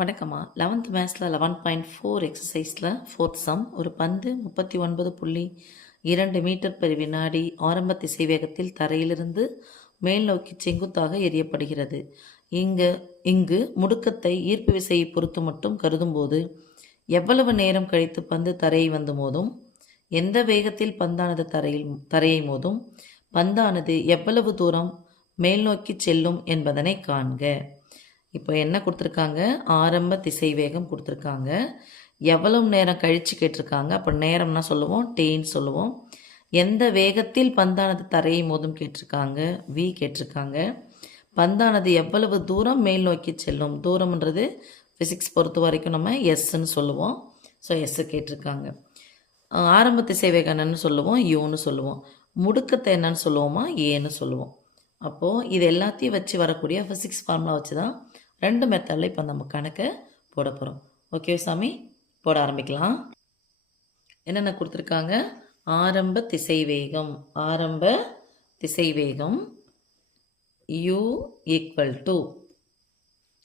வணக்கம்மா. 11th மேத்ஸில் 11.4 எக்ஸசைஸில் fourth some. ஒரு பந்து 39.2 மீட்டர் பெர் வினாடி ஆரம்ப திசைவேகத்தில் தரையிலிருந்து மேல் நோக்கி செங்குத்தாக எறியப்படுகிறது. இங்கு முடுக்கத்தை ஈர்ப்பு விசையை பொறுத்து மட்டும் கருதும்போது எவ்வளவு நேரம் கழித்து பந்து தரையை வந்து மோதும், எந்த வேகத்தில் பந்தானது தரையை மோதும், பந்தானது எவ்வளவு தூரம் மேல் நோக்கி செல்லும் என்பதனை காண்க. இப்போ என்ன கொடுத்துருக்காங்க? ஆரம்ப திசை வேகம் கொடுத்துருக்காங்க. எவ்வளவு நேரம் கழித்து கேட்டிருக்காங்க. அப்போ நேரம்னா சொல்லுவோம் டேன்னு சொல்லுவோம். எந்த வேகத்தில் பந்தானது தரையை மோதும் கேட்டிருக்காங்க, வி கேட்டிருக்காங்க. பந்தானது எவ்வளவு தூரம் மேல் நோக்கி செல்லும், தூரம்ன்றது ஃபிசிக்ஸ் பொறுத்த வரைக்கும் நம்ம எஸ்ன்னு சொல்லுவோம். ஸோ எஸ் கேட்டிருக்காங்க. ஆரம்ப திசை வேகம் என்னன்னு சொல்லுவோம், யூன்னு சொல்லுவோம். முடுக்கத்தை என்னன்னு சொல்லுவோமா, ஏன்னு சொல்லுவோம். அப்போது இது எல்லாத்தையும் வச்சு வரக்கூடிய ஃபிசிக்ஸ் ஃபார்முலா வச்சு தான் ரெண்டு மெத்தடில் இப்போ நம்ம கணக்கை போட போகிறோம். ஓகே சாமி, போட ஆரம்பிக்கலாம். என்னென்ன கொடுத்துருக்காங்க? ஆரம்ப திசைவேகம் u ஈக்குவல் டு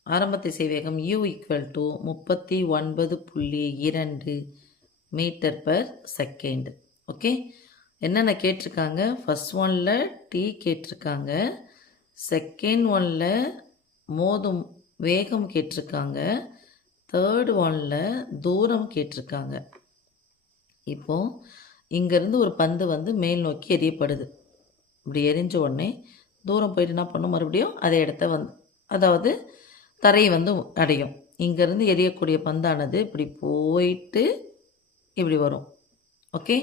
ஆரம்ப திசைவேகம் u equal to 39.2 metre per second. Okay, என்னென்ன கேட்டிருக்காங்க? ஃபர்ஸ்ட் ஒனில் டி கேட்டிருக்காங்க, செகண்ட் ஒனில் மோதும் வேகம் கேட்டிருக்காங்க, தேர்ட் ஒனில் தூரம் கேட்டிருக்காங்க. இப்போது இங்கேருந்து ஒரு பந்து வந்து மேல் நோக்கி எறியப்படுது. இப்படி எரிஞ்ச உடனே தூரம் போயிட்டு என்ன பண்ணும், மறுபடியும் அதே இடத்த அதாவது தரையை அடையும். இங்கேருந்து எரியக்கூடிய பந்தானது இப்படி போயிட்டு இப்படி வரும். ஓகே,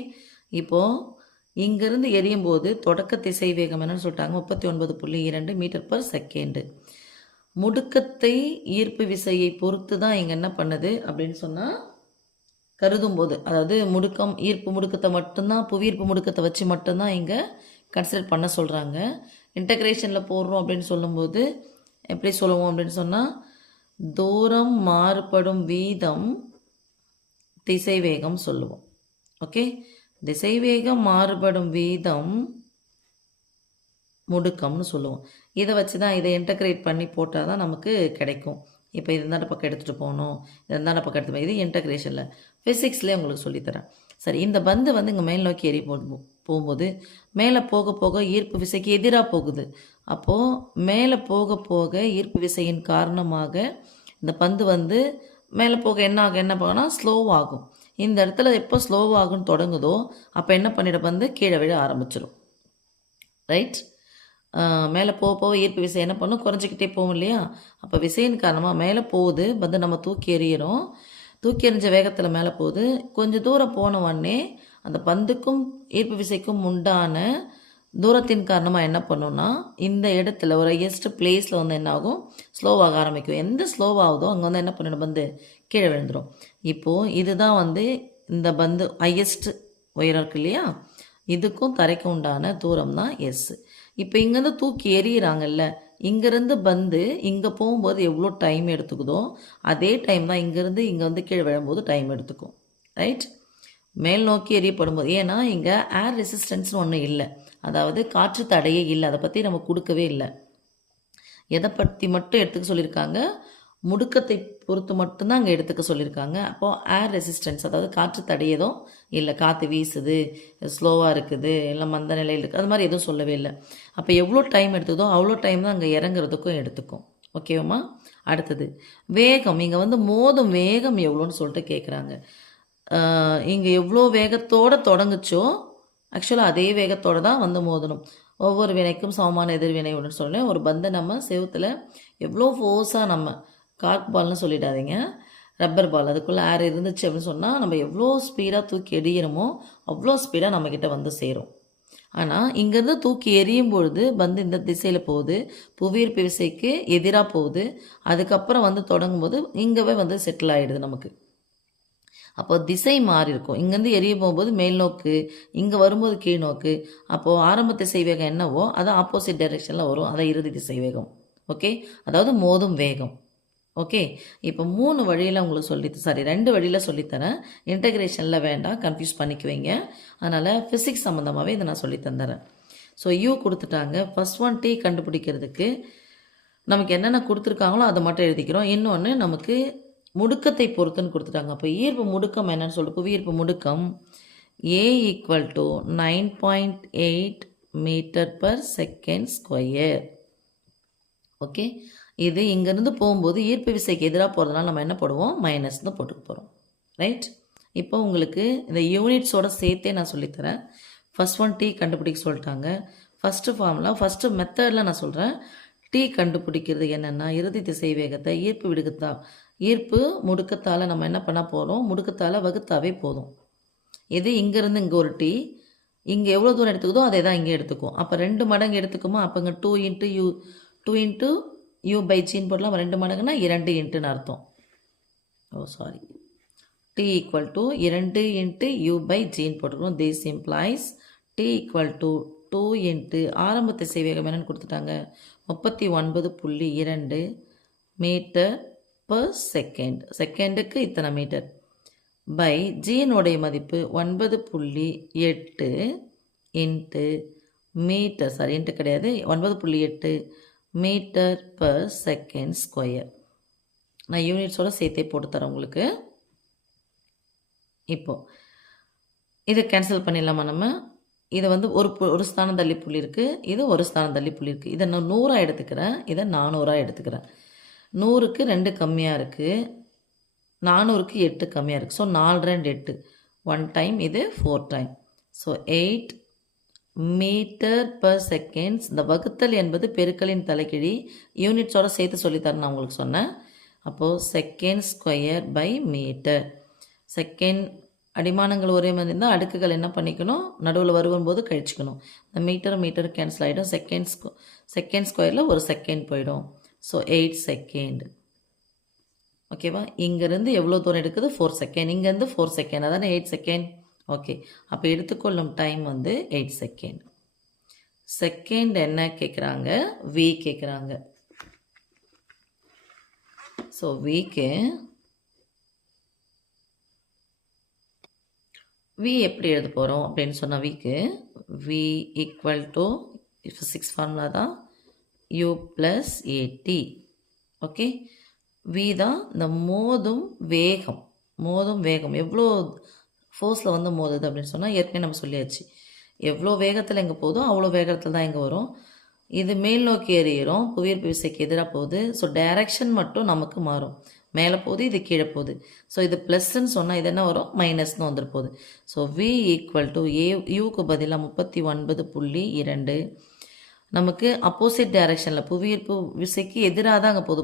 இப்போது இங்கேருந்து எரியும் போது தொடக்க திசை வேகம் என்னன்னு சொல்லிட்டாங்க, 39.2 மீட்டர் பர் செகண்டு. முடுக்கத்தை ஈர்ப்பு விசையை பொறுத்து தான் இங்கே என்ன பண்ணுது அப்படின்னு சொன்னால் கருதும் போது, அதாவது ஈர்ப்பு முடுக்கத்தை மட்டும்தான், புவியீர்ப்பு முடுக்கத்தை வச்சு மட்டும்தான் இங்கே கன்சிடர் பண்ண சொல்கிறாங்க. இன்டகிரேஷனில் போடுறோம் அப்படின்னு சொல்லும்போது எப்படி சொல்லுவோம் அப்படின்னு சொன்னால், தூரம் மாறுபடும் வீதம் திசைவேகம் சொல்லுவோம். ஓகே, திசைவேகம் மாறுபடும் வீதம் முடுக்கம்னு சொல்லுவோம். இதை வச்சு தான் இதை இன்டகிரேட் பண்ணி போட்டால் தான் நமக்கு கிடைக்கும். இப்போ இது இருந்தாண்ட பக்கம் எடுத்துகிட்டு போகணும், இது இருந்தாண்ட பக்கம் எடுத்து இது இன்டகிரேஷனில் ஃபிசிக்ஸ்லேயே உங்களுக்கு சொல்லித்தரேன். சரி, இந்த பந்து இங்கே மேல் நோக்கி போகும்போது மேலே போக போக ஈர்ப்பு விசைக்கு எதிராக போகுது. அப்போது மேலே போக போக ஈர்ப்பு விசையின் காரணமாக இந்த பந்து மேலே போக என்ன போகனா ஸ்லோவாகும். இந்த இடத்துல எப்போ ஸ்லோவாகுன்னு தொடங்குதோ அப்போ என்ன பண்ணிட கீழே விழ ஆரம்பிச்சிடும். ரைட், மேலே போக போக ஈர்ப்பு விசை என்ன பண்ணும், குறைஞ்சிக்கிட்டே போகும் இல்லையா? அப்போ விசையின் காரணமாக மேலே போகுது, நம்ம தூக்கி எறிகிறோம். தூக்கி எறிஞ்ச வேகத்தில் மேலே போகுது. கொஞ்சம் தூரம் போன உடனே அந்த பந்துக்கும் ஈர்ப்பு விசைக்கும் உண்டான தூரத்தின் காரணமாக என்ன பண்ணுன்னா, இந்த இடத்துல ஒரு ஹையஸ்ட் பிளேஸில் என்ன ஆகும், ஸ்லோவாக ஆரம்பிக்கும். எந்த ஸ்லோவாகுதோ அங்கே என்ன பண்ணிடும், கீழே விழுந்துடும். இப்போது இதுதான் இந்த பந்து ஹையஸ்ட் உயரம் இருக்கு இல்லையா, இதுக்கும் தரைக்கும் உண்டான தூரம் தான் எஸ். இப்போ இங்கேருந்து தூக்கி எறிகிறாங்கல்ல, இங்கேருந்து இங்கே போகும்போது எவ்வளோ டைம் எடுத்துக்குதோ அதே டைம் தான் இங்கேருந்து இங்கே கீழே விழும்போது டைம் எடுத்துக்கும். ரைட், மேல் நோக்கி எறியப்படும் போது, ஏன்னா இங்கே ஏர் ரெசிஸ்டன்ஸ்னு ஒன்றும் இல்லை, அதாவது காற்று தடையே இல்லை. அதை பற்றி நம்ம கொடுக்கவே இல்லை. எதை பற்றி மட்டும் எடுத்துக்க சொல்லியிருக்காங்க, முடுக்கத்தை பொறுத்து மட்டும்தான் அங்கே எடுத்துக்க சொல்லியிருக்காங்க. அப்போது ஏர் ரெசிஸ்டன்ஸ், அதாவது காற்று தடையதும் இல்லை, காற்று வீசுது, ஸ்லோவாக இருக்குது, இல்லை மந்த நிலையில் இருக்குது, அது மாதிரி எதுவும் சொல்லவே இல்லை. அப்போ எவ்வளோ டைம் எடுத்துதோ அவ்வளோ டைம் தான் அங்கே இறங்குறதுக்கும் எடுத்துக்கும். ஓகேவாம்மா? அடுத்தது வேகம். இங்கே மோதும் வேகம் எவ்வளோன்னு சொல்லிட்டு கேட்குறாங்க. இங்கே எவ்வளோ வேகத்தோடு தொடங்குச்சோ ஆக்சுவலாக அதே வேகத்தோடு தான் மோதணும். ஒவ்வொரு வினைக்கும் சமமான எதிர்வினையுடன் சொல்லணும். ஒரு பந்தை நம்ம செவுத்தில் எவ்வளோ ஃபோர்ஸாக, நம்ம கார்க் பால்னு சொல்லிடாதீங்க, ரப்பர் பால், அதுக்குள்ளே ஏர் இருந்துச்சு அப்படின்னு சொன்னால் நம்ம எவ்வளோ ஸ்பீடாக தூக்கி எறிகிறோமோ அவ்வளோ ஸ்பீடாக நம்மக்கிட்ட சேரும். ஆனால் இங்கேருந்து தூக்கி எறியும் பொழுது இந்த திசையில் போகுது, புவியீர்ப்பு விசைக்கு எதிராக போகுது. அதுக்கப்புறம் தொடங்கும்போது இங்கேவே செட்டில் ஆகிடுது நமக்கு. அப்போ திசை மாறி இருக்கும். இங்கேருந்து எரிய போகும்போது மேல் நோக்கு, இங்கே வரும்போது கீழ் நோக்கு. அப்போது ஆரம்ப திசை வேகம் என்னவோ அது ஆப்போசிட் டைரெக்ஷனில் வரும், அதான் இறுதி திசை வேகம். ஓகே, அதாவது மோதும் வேகம். ஓகே, இப்போ 3 வழியில் உங்களுக்கு 2 வழியில் சொல்லித்தரேன். இன்டகிரேஷனில் வேண்டாம், கன்ஃபியூஸ் பண்ணிக்குவீங்க. அதனால் ஃபிசிக்ஸ் சம்மந்தமாகவே இதை நான் சொல்லி தந்துடுறேன். ஸோ யூ கொடுத்துட்டாங்க. ஃபர்ஸ்ட் ஒன் டி கண்டுபிடிக்கிறதுக்கு நமக்கு என்னென்ன கொடுத்துருக்காங்களோ அதை மட்டும் எழுதிக்கிறோம். இன்னொன்று நமக்கு முடுக்கத்தை பொறுத்துன்னு கொடுத்துட்டாங்க. அப்போ ஈர்ப்பு முடுக்கம் என்னன்னு சொல்லிட்டு புவியீர்ப்பு முடுக்கம் A equal to 9.8 metre per second square. Okay, இது இங்கேருந்து போகும்போது ஈர்ப்பு விசைக்கு எதிராக போகிறதுனால நம்ம என்ன போடுவோம், மைனஸ்னு போட்டுக்க போகிறோம். ரைட், இப்போ உங்களுக்கு இந்த யூனிட்ஸோட சேர்த்தே நான் சொல்லித்தரேன். ஃபஸ்ட் ஒன் T கண்டுபிடிக்க சொல்லிட்டாங்க. ஃபஸ்ட்டு ஃபார்முலா ஃபஸ்ட்டு மெத்தடில் நான் சொல்கிறேன். T கண்டுபிடிக்கிறது என்னென்னா, இறுதி திசை வேகத்தை ஈர்ப்பு முடுக்கத்தால் நம்ம என்ன பண்ண போகிறோம், முடுக்கத்தால் வகுத்தாவே போதும். இது இங்கேருந்து இங்கே ஒரு T, இங்கே எவ்வளோ தூரம் எடுத்துக்குதோ அதே தான் இங்கே எடுத்துக்கும். அப்போ 2 மடங்கு எடுத்துக்குமா, அப்போ இங்கே 2 இன்ட்டு U பை ஜின்னு போடலாம். 2 மடங்குனா 2 இன்ட்டுன்னு அர்த்தம். Sorry, T equal to 2 into U by ஜின்னு போட்டுக்கிறோம். This implies T equal to 2 into ஆரம்ப திசை வேகம் என்னன்னு கொடுத்துட்டாங்க, 39.2 மீட்டர் பர் செகண்ட். செகண்டுக்கு இத்தனை மீட்டர் பை ஜியினுடைய மதிப்பு 9.8 இன்ட்டு மீட்டர், சாரி இன்ட்டு கிடையாது, 9.8 மீட்டர் பர் செகண்ட் ஸ்கொயர். நான் யூனிட்ஸோடு சேர்த்தே போட்டு தரேன் உங்களுக்கு. இப்போது இதை கேன்சல் பண்ணிடலாமா நம்ம. இதை வந்து ஒரு ஸ்தானம் தள்ளி புள்ளி இருக்குது, இது ஒரு ஸ்தானம் தள்ளி புள்ளி இருக்குது. இதை நான் 100 எடுத்துக்கிறேன், இதை 400 எடுத்துக்கிறேன். 100க்கு 2 கம்மியாக இருக்குது, 400க்கு 8 கம்மியாக இருக்குது. ஸோ 4 2 8, 1 டைம், இது 4 time. So 8 metre per seconds. இந்த வகுத்தல் என்பது பெருக்கலின் தலைக்கிழி. யூனிட்ஸோட சேர்த்து சொல்லித்தரேன் நான் உங்களுக்கு சொன்னேன். அப்போது second square by meter. Second அடிமானங்கள் ஒரே மாதிரி இருந்தால் அடுக்குகள் என்ன பண்ணிக்கணும், நடுவில் வரும்போது கழிச்சிக்கணும். இந்த மீட்டர் கேன்சல் ஆகிடும். செகண்ட் ஸ்கொயரில் ஒரு செகண்ட் போயிடும். So 8 second. ஓகேவா, இங்கேருந்து எவ்வளோ தூரம் எடுக்குது, 4 செகண்ட். இங்கேருந்து 4 செகண்ட், அதானே 8 செகண்ட். ஓகே, அப்போ எடுத்துக்கொள்ளும் டைம் வந்து 8 செகண்ட். செகண்ட் என்ன கேட்குறாங்க, V கேட்குறாங்க. ஸோ Vக்கு V எப்படி எழுத போகிறோம் அப்படின்னு சொன்னால், Vக்கு V equal to physics formula தான் U plus AT. Okay, V தான் இந்த மோதும் வேகம் எவ்வளோ ஃபோர்ஸில் வந்து மோதுது அப்படின்னு சொன்னால் ஏற்கனவே நம்ம சொல்லியாச்சு. எவ்வளோ வேகத்தில் எங்கே போதோ அவ்வளோ வேகத்தில் தான் இங்கே வரும். இது மேல் நோக்கி எறிகிறோம், புவியீர்ப்பு விசைக்கு எதிராக போகுது. ஸோ டைரக்ஷன் மட்டும் நமக்கு மாறும், மேலே போகுது, இது கீழே போகுது. ஸோ இது ப்ளஸ்ன்னு சொன்னால் இது என்ன வரும், மைனஸ்னு வந்துட்டு போகுது. ஸோ V ஈக்குவல் டு யூக்கு பதிலாக 39.2. நமக்கு அப்போசிட் டைரக்ஷனில் புவியீர்ப்பு விசைக்கு எதிராக தான் அங்கே போகுது.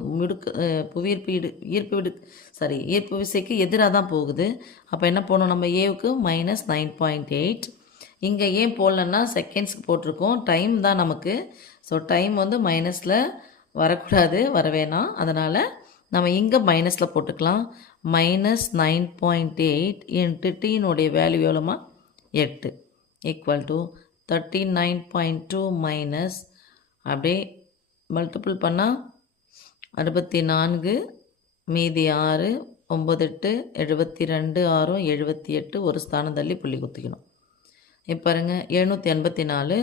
ஈர்ப்பு விசைக்கு எதிராக தான் போகுது. அப்போ என்ன போகணும், நம்ம ஏவுக்கு -9.8. இங்கே ஏன் போடலன்னா செகண்ட்ஸ்க்கு போட்டிருக்கோம், டைம் தான் நமக்கு. ஸோ டைம் வந்து மைனஸில் வரக்கூடாது, வரவேணாம். அதனால் நம்ம இங்கே மைனஸில் போட்டுக்கலாம். -9.8 இன்ட்டு டீனுடைய வேல்யூ எவ்வளோமா, 8 ஈக்குவல் டு 39.2 மைனஸ் அப்படியே மல்டிபிள் பண்ணால் 64 மீதி 6 9 8 72 6 78, ஒரு ஸ்தானம் தள்ளி புள்ளி குத்திக்கணும். இப்போ பாருங்கள், 784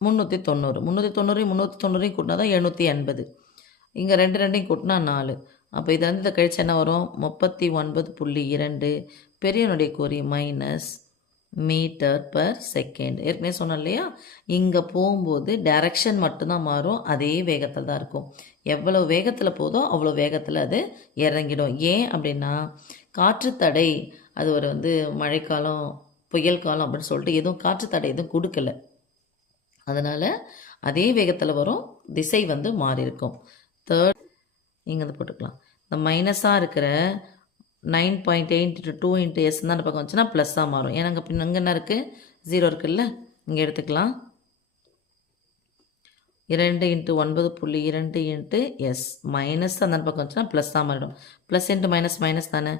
390 390 கூட்டினா தான் 780. இங்கே 2 கூட்டினா 4. அப்போ இது வந்து இந்த கழிச்சு என்ன வரும், 39.2 பெரியனுடைய குறி மைனஸ் மீட்டர் பர் செகண்ட். ஏற்கனவே சொன்னோம் இல்லையா, இங்கே போகும்போது டைரக்ஷன் மட்டும்தான் மாறும், அதே வேகத்தில் தான் இருக்கும். எவ்வளோ வேகத்தில் போதோ அவ்வளோ வேகத்தில் அது இறங்கிடும். ஏன் அப்படின்னா காற்று தடை, அது ஒரு வந்து மழைக்காலம் புயல் காலம் அப்படின்னு சொல்லிட்டு எதுவும் காற்று தடை எதுவும் கொடுக்கல. அதனால் அதே வேகத்தில் வரும், திசை வந்து மாறி இருக்கும். தேர்ட் இங்கே வந்து போட்டுக்கலாம். இந்த மைனஸாக இருக்கிற 9.8 × 2 × S தான் பக்கம் வந்துச்சுன்னா ப்ளஸ்ஸாக மாறும். ஏன்னா இங்கே என்ன இருக்குது, 0 இருக்குல்ல, இங்கே எடுத்துக்கலாம். 2 × 9.2 × S மைனஸ் அந்த பக்கம் வந்துச்சுன்னா ப்ளஸ்ஸாக மாறிடும். ப்ளஸ் இன்ட்டு மைனஸ் மைனஸ் தானே,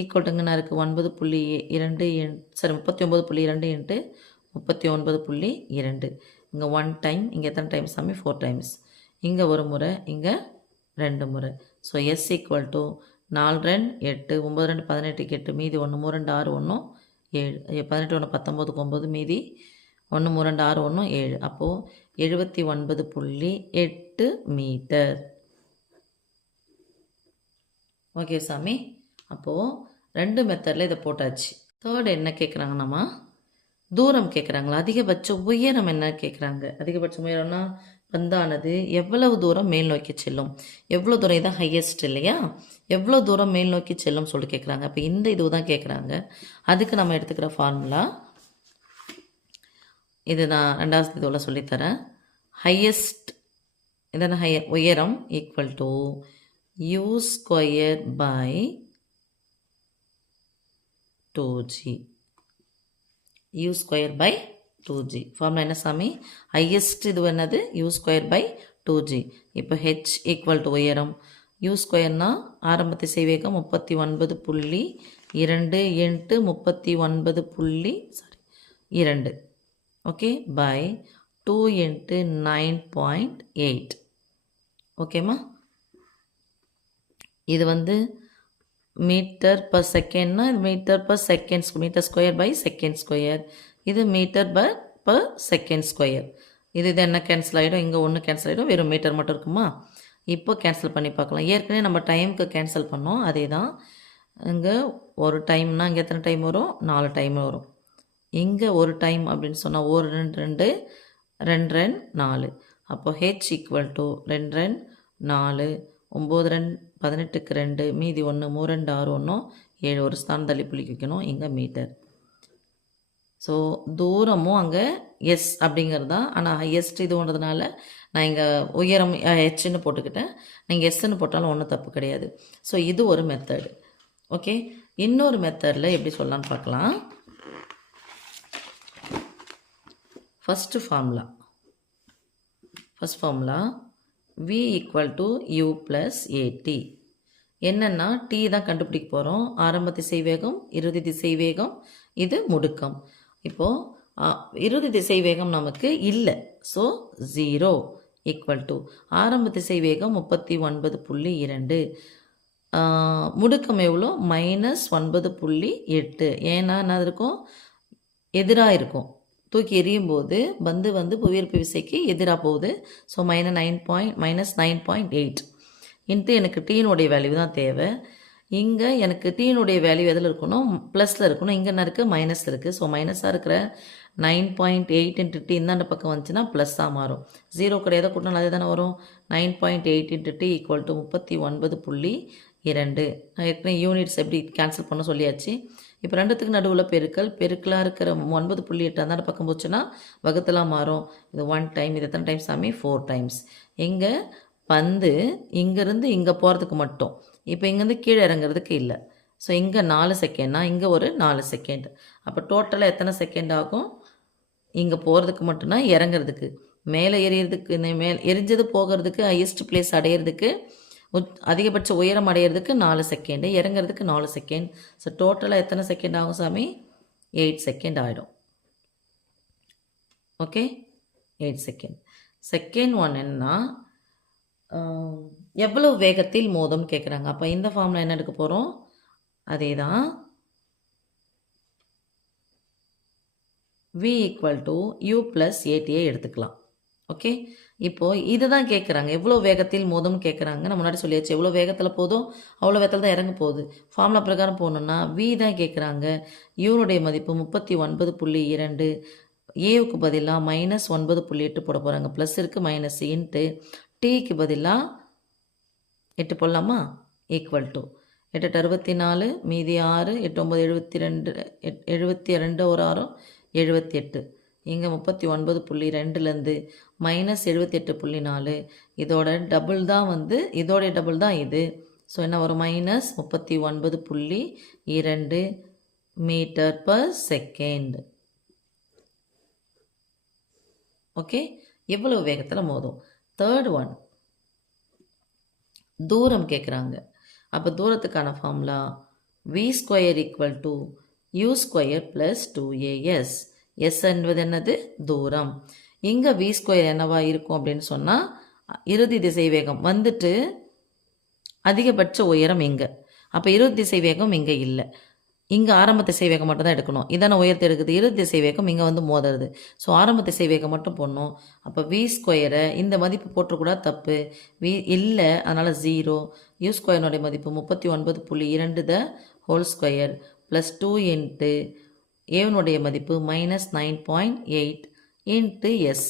ஈக்குவல்ட்டுங்கன்னா இருக்குது 9.2 39.2 × 39.2. இங்கே 1 டைம், இங்கே எத்தனை டைம்ஸ் சாமி, 4 டைம்ஸ். இங்கே ஒரு முறை, இங்கே 2 முறை. ஸோ S ஈக்குவல் டு 4 2 8 9 2 18 8 மீதி 1 3 2 6 1 7 18 1 19 9 மீதி 1 3 2 6 1 7. அப்போது 79.8 8 மீட்டர். ஓகே சாமி, அப்போது 2 மெத்தடில் இதை போட்டாச்சு. தேர்ட் என்ன கேட்குறாங்க, நம்ம தூரம் கேட்குறாங்களா, அதிகபட்ச உயரம் என்ன கேட்குறாங்க. அதிகபட்ச உயரம்னா பந்தானது எவ்வளவு தூரம் மேல் நோக்கி செல்லும், எவ்வளோ தூரம், இதான் ஹையஸ்ட் இல்லையா, எவ்வளோ தூரம் மேல் நோக்கி செல்லும் சொல்லிட்டு கேட்குறாங்க. அப்போ இந்த இது தான் கேட்குறாங்க. அதுக்கு நம்ம எடுத்துக்கிற ஃபார்முலா இது நான் 2வது இதுவில் சொல்லித்தரேன். ஹையஸ்ட் இதன உயரம் equal to u square by 2g. u square by 2g formula என்ன சாமி, ஹையஸ்ட் இது என்னது u ஸ்கொயர் பை 2g. இப்போ h ஈக்குவல் டு உயரம், u ஸ்கொயர்னா ஆரம்ப திசைவேகம் 39.2 இன்ட்டு 39.2 ஓகே பை 2 இன்ட்டு 9.8. ஓகேம்மா, இது வந்து மீட்டர் பர் செகண்ட்னா இது metre per second, metre square by second square. இது மீட்டர் பர் செகண்ட் ஸ்கொயர். இது என்ன கேன்சல் ஆகிடும், இங்கே ஒன்று கேன்சல் ஆகிடும், வெறும் மீட்டர் மட்டும் இருக்குமா. இப்போ கேன்சல் பண்ணி பார்க்கலாம். ஏற்கனவே நம்ம டைமுக்கு கேன்சல் பண்ணோம், அதே தான். இங்கே ஒரு டைம்னா இங்கே எத்தனை டைம் வரும், 4 டைம் வரும். இங்கே ஒரு டைம் அப்படின்னு சொன்னால் 1 2 2 2 4. அப்போ ஹெச் ஈக்குவல் டு 2 2 4 9 2 18க்கு 2 மீதி 1 3 2 6 1 7 ஒரு ஸ்தானம் தள்ளி புள்ளிக்கு வைக்கணும். இங்கே மீட்டர். ஸோ தூரமும் அங்கே எஸ் அப்படிங்கிறது தான். ஆனால் ஹையஸ்ட் இதுன்றதுனால நான் இங்கே உயரம் ஹெச்ன்னு போட்டுக்கிட்டேன். நீங்கள் எஸ்ன்னு போட்டாலும் ஒன்றும் தப்பு கிடையாது. ஸோ இது ஒரு மெத்தடு. ஓகே, இன்னொரு மெத்தடில் எப்படி சொல்லலான்னு பார்க்கலாம். First formula v equal to u plus a t. என்னென்னா t தான் கண்டுபிடிக்க போகிறோம். ஆரம்ப திசை வேகம், இறுதி திசை வேகம், இது முடுக்கம். இப்போது இறுதி திசை வேகம் நமக்கு இல்லை. ஸோ 0 ஈக்குவல் டு ஆரம்ப திசை வேகம் 39.2, முடுக்கம் எவ்வளோ -9.8. ஏன்னா என்ன இருக்கும், எதிராக இருக்கும். தூக்கி எறியும் போது வந்து புவியீர்ப்பு விசைக்கு எதிராக போகுது. ஸோ -9.8 இன்ட்டு எனக்கு டீனுடைய வேல்யூ தான் தேவை. இங்கே எனக்கு டீனுடைய வேல்யூ எதில் இருக்கணும், ப்ளஸில் இருக்கணும். இங்கே என்ன இருக்குது, மைனஸ் இருக்குது. ஸோ மைனஸாக இருக்கிற 9.8 இன்ட்டு டி இந்தாண்ட பக்கம் வந்துச்சுன்னா ப்ளஸ்ஸாக மாறும். 0 கிடையாது கூட்டினா அதே தானே வரும். 9.8 இன்ட்டு டி ஈக்குவல் டு 39.2. நான் ஏற்கனவே யூனிட்ஸ் எப்படி கேன்சல் பண்ண சொல்லியாச்சு. இப்போ ரெண்டுத்துக்கு நடுவில் பெருக்கலாக இருக்கிற 9.8 அந்தாண்ட பக்கம் போச்சுன்னா வகுத்தலாம் மாறும். இது 1 டைம். இது எத்தனை டைம் சாமி, 4 டைம்ஸ். இங்கே பந்து இங்கேருந்து இங்கே போகிறதுக்கு மட்டும். இப்போ இங்கேருந்து கீழே இறங்குறதுக்கு இல்லை. ஸோ இங்கே 4 செகண்ட்னா இங்கே ஒரு 4 செகண்ட். அப்போ டோட்டலாக எத்தனை செகண்ட் ஆகும், இங்கே போகிறதுக்கு மட்டும்னா இறங்குறதுக்கு, மேலே எறிகிறதுக்கு, எரிஞ்சது போகிறதுக்கு, ஹையஸ்ட் பிளேஸ் அடையிறதுக்கு, அதிகபட்ச உயரம் அடையிறதுக்கு 4 செகண்டு, இறங்குறதுக்கு 4 செகண்ட். ஸோ டோட்டலாக எத்தனை செகண்ட் ஆகும் சாமி, 8 செகண்ட் ஆகிடும். Okay, 8 second. செகண்ட் ஒன் என்னன்னா எவ்வளவு வேகத்தில் மோதும் கேட்குறாங்க. அப்போ இந்த ஃபார்மில் என்ன எடுக்க போகிறோம், அதே தான். v equal to u plus ஏடியை எடுத்துக்கலாம். ஓகே, இப்போது இது தான் கேட்குறாங்க, எவ்வளோ வேகத்தில் மோதும் கேட்குறாங்க. நம்ம முன்னாடி சொல்லியாச்சு, எவ்வளோ வேகத்தில் போதும் அவ்வளோ வேகத்தில் தான் இறங்க போகுது. ஃபார்முலா பிரகாரம் போகணுன்னா v தான் கேட்குறாங்க. யூனுடைய மதிப்பு 39.2, ஏவுக்கு பதிலாக -9.8 போட போகிறாங்க. ப்ளஸ் இருக்குது மைனஸ் இன்ட்டு டீக்கு பதிலாக 8 போடலாமா, ஈக்குவல் டு 8 64 மீதி 6 8 9 72 ஒரு 6 78. இங்கே 39.2லேருந்து -78.4, இதோட டபுள் தான் இதோடைய டபுள் தான் இது. ஸோ என்ன வரும், -39.2 மீட்டர் பர் செகண்ட். ஓகே, எவ்வளோ வேகத்தில் மோதும். தேர்ட் ஒன் தூரம் கேட்குறாங்க. அப்போ தூரத்துக்கான formula v square equal to u square plus 2as. S என்பது என்னது, தூரம். இங்கே v ஸ்கொயர் என்னவா இருக்கும் அப்படின்னு சொன்னால் இறுதி திசை வேகம் அதிகபட்ச உயரம் இங்கே. அப்போ இறுதி திசை வேகம் இங்கே இல்லை. இங்கே ஆரம்ப திசைவேகம் மட்டும் தான் எடுக்கணும். இதான உயர்த்து எடுக்குது. இறுதி திசைவேகம் இங்கே வந்து மோதுறது. ஸோ ஆரம்ப திசைவேகம் மட்டும் போடணும். அப்போ வி ஸ்கொயரை இந்த மதிப்பு போட்டக்கூடாது, தப்பு. வி இல்லை, அதனால் 0. யூ ஸ்கொயர்னுடைய மதிப்பு 39.2 the whole square plus 2 into ஏவனுடைய மதிப்பு -9.8 இன்ட்டு எஸ்.